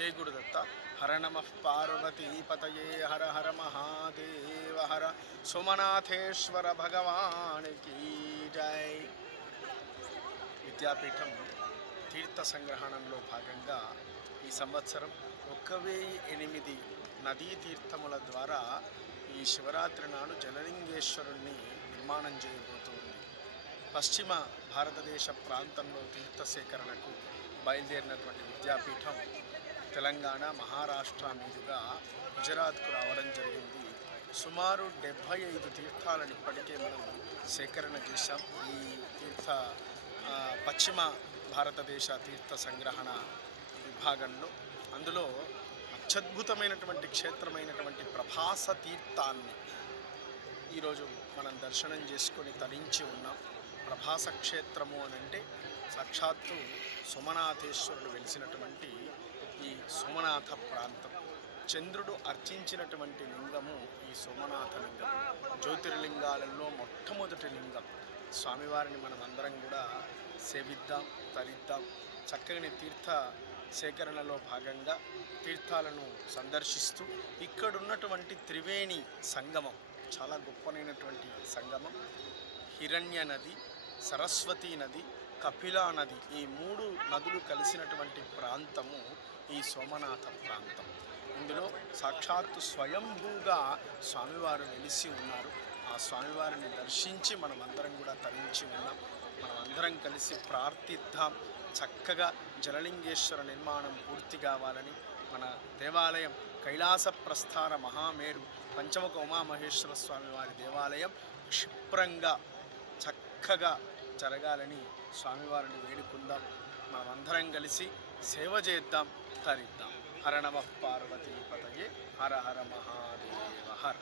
జై గురుదత్త హర నమ పార్వతీపతయే హర హర మహాదేవ హర సోమనాథేశ్వర భగవానికి జై. విద్యాపీఠం తీర్థ సంగ్రహణంలో భాగంగా ఈ సంవత్సరం ఒక్క వెయ్యి ఎనిమిది నదీ తీర్థముల ద్వారా ఈ శివరాత్రి నాడు జలలింగేశ్వరుణ్ణి నిర్మాణం చేయబోతోంది. పశ్చిమ భారతదేశ ప్రాంతంలో తీర్థ సేకరణకు బయలుదేరినటువంటి విద్యాపీఠం తెలంగాణ మహారాష్ట్ర మీదుగా గుజరాత్కు రావడం జరిగింది. సుమారు డెబ్భై ఐదు తీర్థాలను ఇప్పటికే మనం సేకరణ చేశాం. ఈ తీర్థ పశ్చిమ భారతదేశ తీర్థ సంగ్రహణ విభాగంలో. అందులో అత్యద్భుతమైనటువంటి క్షేత్రమైనటువంటి ప్రభాస తీర్థాన్ని ఈరోజు మనం దర్శనం చేసుకొని తరించి ఉన్నాం. ప్రభాస క్షేత్రము అని అంటే సాక్షాత్తు సోమనాథేశ్వరుడు వెలిసినటువంటి ఈ సోమనాథ ప్రాంతం. చంద్రుడు అర్చించినటువంటి లింగము ఈ సోమనాథ లింగం. జ్యోతిర్లింగాలలో మొట్టమొదటి లింగం. స్వామివారిని మనం అందరం కూడా సేవిద్దాం తరిద్దాం. చక్కని తీర్థ సేకరణలో భాగంగా తీర్థాలను సందర్శిస్తూ ఇక్కడున్నటువంటి త్రివేణి సంగమం చాలా గొప్పనైనటువంటి సంగమం. హిరణ్య నది సరస్వతి నది కపిలా నది ఈ మూడు నదులు కలిసినటువంటి ప్రాంతము ఈ సోమనాథ ప్రాంతం. ఇందులో సాక్షాత్తు స్వయంభూగా స్వామివారు వెలిసి ఉన్నారు. ఆ స్వామివారిని దర్శించి మనమందరం కూడా తరించి ఉన్నాం. మనమందరం కలిసి ప్రార్థిద్దాం. చక్కగా జలలింగేశ్వర నిర్మాణం పూర్తి కావాలని మన దేవాలయం కైలాస ప్రస్థాన మహామేరు పంచముఖ ఉమామహేశ్వర స్వామి వారి దేవాలయం క్షిప్రంగా చక్కగా జరగాలని స్వామివారిని వేడుకుందాం. మనమందరం కలిసి సేవ చేద్దాం తరిద్దాం. హర నమ పార్వతీ పతయే. హర హర మహాదేవ. హర.